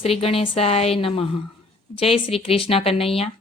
શ્રી ગણેશાય નમઃ. જય શ્રી કૃષ્ણ કનૈયા.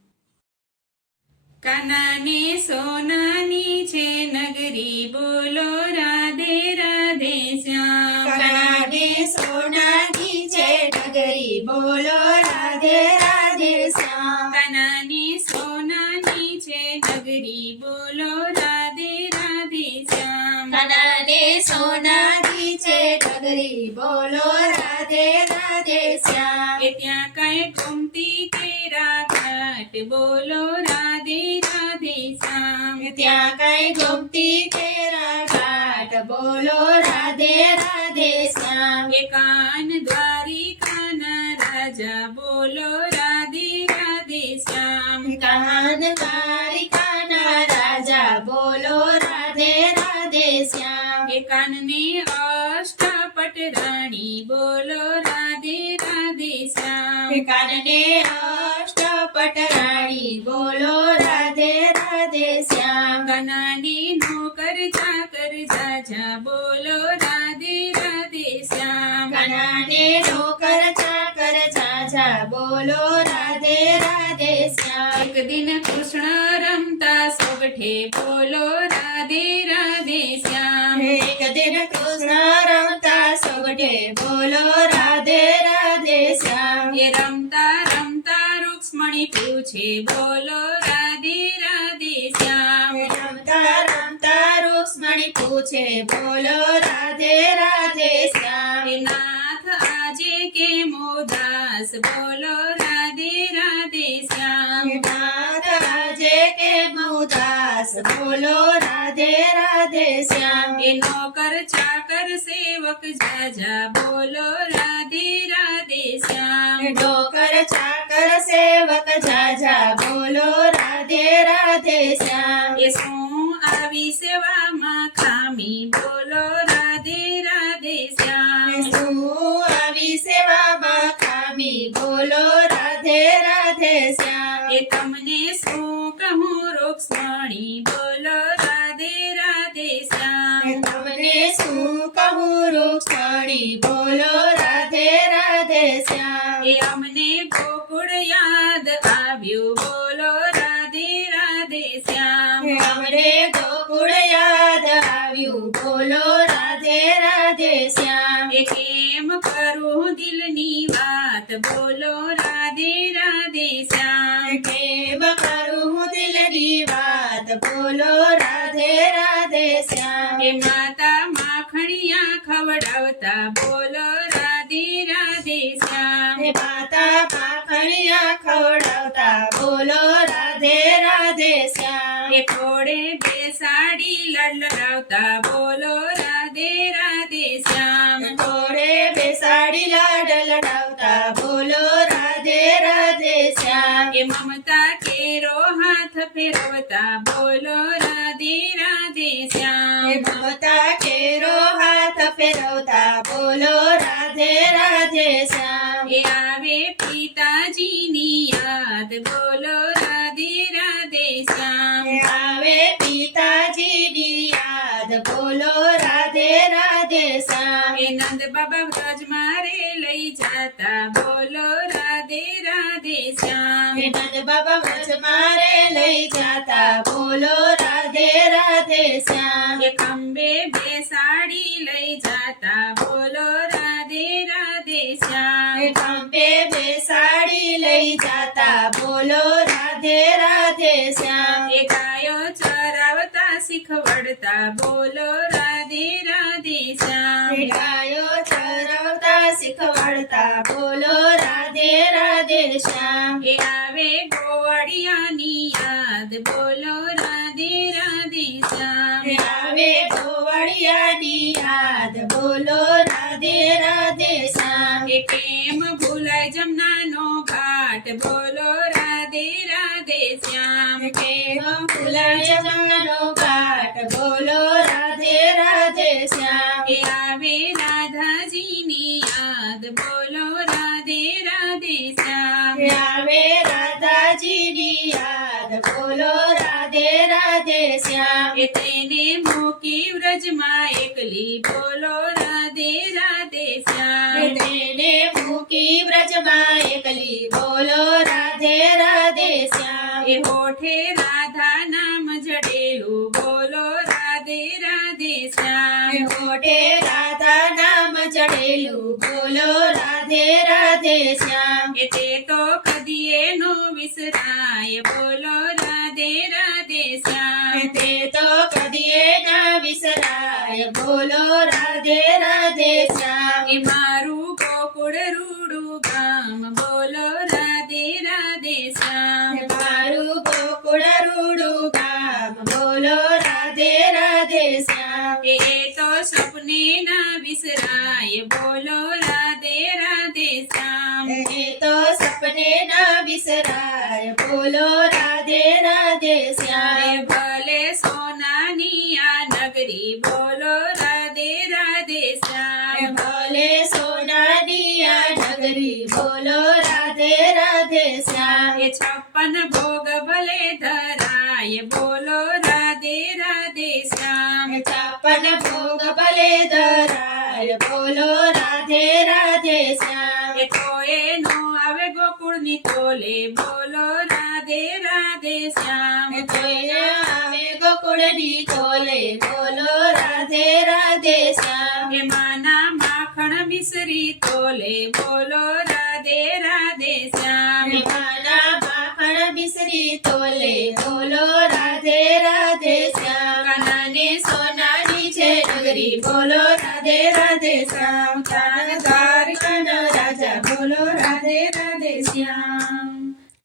કાનાને સોનાની છે નગરી, બોલો રાધે રાધે શ્યામ. કાનાને સોનાની છે નગરી, બોલો રાધે રાધે શ્યામ. કાનાને સોનાની છે નગરી, બોલો રાધે રાધે શ્યામ. કાનાને સોનાની છે નગરી, બોલો રાધે રાધે શ્યામ. એ ત્યાં કઈ ગોમતી કેરા ઘાટ, બોલો રાધે રાધે શ્યામ. ત્યાં કઈ ગોમતી કેરા ઘાટ, બોલો રાધે રાધે શ્યામ. એ કાન દ્વારિકાના રાજા, બોલો રાધે રાધે શ્યામ. કાન દ્વારિકાના રાજા, બોલો રાધે રાધે શ્યામ. એ કાનને અષ્ટપટ રાણી, બોલો રાધે રાધે શ્યામ. કાનને અષ્ટપટ રાણી, બોલો રાધે રાધે શ્યામ. કાનાની નોકર ચાકર જાજા, બોલો રાધે રાધે શ્યામ. કાનાને નોકર ચાકર ઝાઝા, બોલો રાધે રાધે શ્યામ. એક દિન કૃષ્ણ રમતા સોગઠે, બોલો રાધે રાધે શ્યામ. એક દિન કૃષ્ણ રમતા સોગઠે, બોલો રાધે રાધે શ્યામ. એ રમતા રમતા રૂક્ષ્મણી પૂછે, બોલો રાધે રાધે શ્યામ. રમતા રમતા રૂક્ષ્મણી પૂછે, બોલો રાધે રાધે શ્યામ. એ નાથ આજે કેમ ઉદાસ, બોલો રાધે રાધે શ્યામ. નાથ આજે કેમ ઉદાસ, બોલો રાધે રાધે શ્યામ. એ નોકર ચાકર સેવક જાજા, બોલો રાધે રાધે શ્યામ. નોકર ચાકર સેવક ઝાઝા, બોલો રાધે રાધે શ્યામ. એ શું આવી સેવામાં ખામી, બોલો રાધે રાધે શ્યામ. શું આવી સેવામાં ખામી, બોલો રાધે રાધે શ્યામ. એ તમને શું કહું રૂક્ષ્મણી, બોલો રાધે રાધે શ્યામ. તમને શું કહું રૂક્ષ્મણી, બોલો રાધે રાધે શ્યામ. એ અમને ગોકુળ યાદ આવ્યું, બોલો રાધે રાધે શ્યામ. અમને ગોકુળ યાદ આવ્યું, બોલો રાધે રાધે શ્યામ. એ કેમ કરું દિલની વાત, બોલો રાધે રાધે શ્યામ. કેમ કરું હું દિલની વાત, બોલો રાધે રાધે શ્યામ. એ માતા માખણિયા ખવડાવતા, બોલો રાધે રાધે શ્યામ. માતા માખણિયા ખવડાવતા, બોલો રાધે રાધે શ્યામ. એ ઘોડે બેસાડી લડલાવતા, બોલો રાધે રાધે શ્યામ. ઘોડે બેસાડી લાડ લડાવતા, બોલો રાધે રાધે શ્યામ. એ મમતા કેરો હાથ ફેરવતા, બોલો રાધે રાધે શ્યામ. મમતા કેરો હાથ ફેરવતા, બોલો રાધે રાધે શ્યામ. એ આવે પિતાજીની યાદ, બોલો રાધે રાધે શ્યામ. આવે પિતાજીની યાદ, બોલો રાધે રાધે શ્યામ. એ નંદ બાબા વ્રજ મારે લઈ જાતા, બોલો રાધે રાધે શ્યામ. નંદ બાબા વ્રજ મારે લઈ જાતા, બોલો રાધે રાધે શ્યામ. એ ખંભે બેસાડી લઈ જાતા, બોલો રાધે રાધે શ્યામ. ખંભે બેસાડી લઈ જાતા, બોલો રાધે રાધે શ્યામ. એ ગાયો ચરાવતા શીખવડતા, બોલો રાધે રાધે શ્યામ. ગાયો ચરાવતા શીખવાડતા, બોલો રાધે રાધે શ્યામ. એ આવે ગોવાળિયાની યાદ, બોલો રાધે રાધે શ્યામ. આવે ગોવાળિયાની યાદ, બોલો રાધે રાધે શ્યામ. એ કેમ ભૂલાય જમનાનો ઘાટ, બોલો રાધે રાધે શ્યામ. કેમ ભૂલાય જમનાનો ઘાટ, બોલો રાધે રાધે શ્યામ. એ આવે રાધાજીની યાદ, બોલો રાધે રાધે શ્યામ. આવે રાધાજીની યાદ, રાધ બોલો રાધે રાધે શ્યામ એ તેને મૂકી વ્રજમાં એકલી બોલો રાધે રાધે શ્યામ તેને મૂકી વ્રજમાં એકલી બોલો રાધે રાધે શ્યામ એ હોઠે રાધા નામ જડેલું બોલો રાધે રાધે શ્યામ હોઠે રાધા નામ ચડેલું બોલો રાધે રાધે શ્યામ એ તે તો કદીએ નો વિસરાય બોલો રાધે રાધે શ્યામ તે તો કદીએ ના વિસરાય બોલો રાધે રાધે શ્યામ એ મારું ગોકુળ રૂડું ગામ બોલો રાધે રાધે શ્યામ મારું ગોકુળ રૂડું ગામ બોલો રાધે રાધે શ્યામ એ તો સપને ના વિસરાય બોલો રાધે રાધે શ્યામ એ તો સપને ના વિસરાય બોલો રાધે રાધે શ્યામ એ ભલે સોનાની આ નગરી બોલો રાધે રાધે શ્યામ ભલે સોનાની આ નગરી બોલો રાધે રાધે શ્યામ એ 56 ભોગ ભલે ધરાય બોલો રાધે રાધે શ્યામ 56 ભોગ ભલે ધરાય બોલો રાધે રાધે શ્યામ એ તો એનો આવે ગોકુળની તોલે બોલો રાધે રાધે શ્યામ આવે ગોકુળની તોલે બોલો રાધે રાધે શ્યામ એ માના માખણ મિસરી તોલે બોલો રાધે રાધે શ્યામ માના માખણ મિસરી તોલે બોલો રાધે રાધે શ્યામ કાનાને સોનાની છે નગરી બોલો રાધે રાધે શ્યામ ચાંદધાર કન રાજા બોલો રાધે રાધે શ્યામ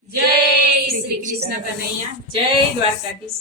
જય શ્રી કૃષ્ણ કનૈયા જય દ્વારકાધીશ.